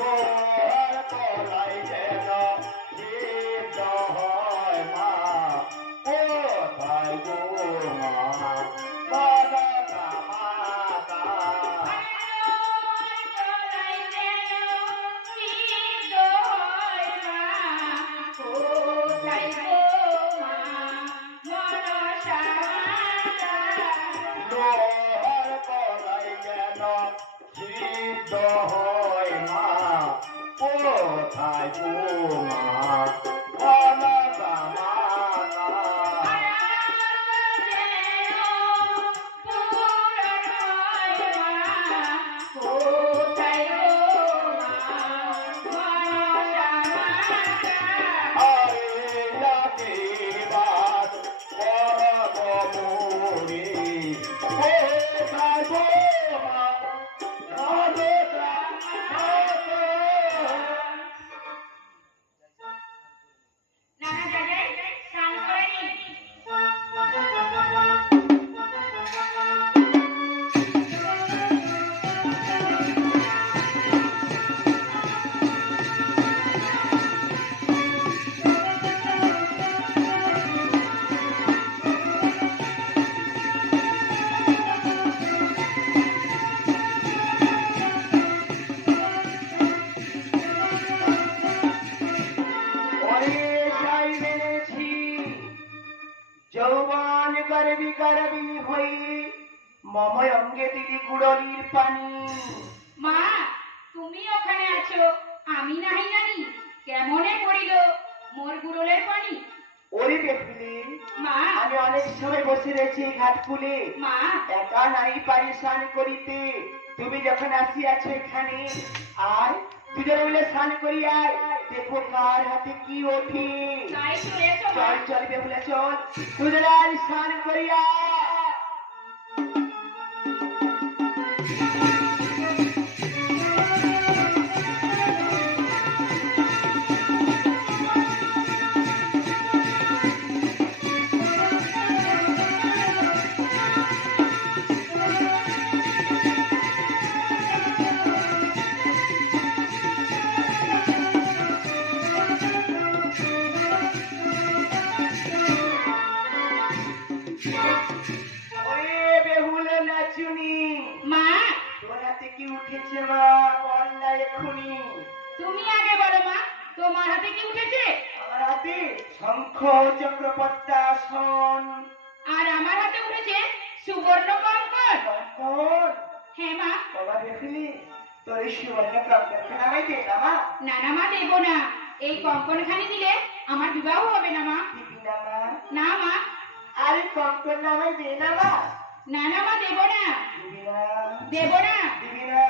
লোহার তলায় যেন সিদ্ধ হয় মা কোথায় গো মা মনসা মাতা লোহার তলায় যেন সিদ্ধ হয় মা কোথায় গো মা মনসা মাতা যৌবন গর্বি গর্বি হই মময় অঙ্গে দিলি গুড়লির পানি মা তুমি ওখানে আছো আমি নাহি জানি কেমনে পড়িল মোর গুড়লের পানি ওরে দেখলি মা আমি অনেক সময় বসে রয়েছি ঘাটকুলে মা একা নাই পারি স্নান করিতে তুমি যখন আসিয়াছ এখানে আর দুজন মিলে স্নান করি আয় দেখো কার হাতে কি ওঠে তাই চলে এসো মা। চল চল বেহুলা চল দুজনের স্নান করি আয় ওরে বেহুলা নাচুনি মা তোর হাতে কি উঠেছে মা বল না এক্ষুনি তুমি আগে বলো মা তোমার হাতে কি উঠেছে আমার হাতে শঙ্খ চক্র পদ্মাসন আর আমার হাতে উঠেছে সুবর্ণ কঙ্কন কঙ্কন হ্যাঁ মা বাবা দেখলি তোর এই সুবর্ণ কঙ্কনখানা আমায় দে না মা না না মা দেবো না এই কঙ্কন খানি দিলে আমার বিবাহ হবে না মা দিবি না মা না মা আরে কঙ্কন আমায় দে না মা না না মা দেবো না দিবি না দেবো না দিবি না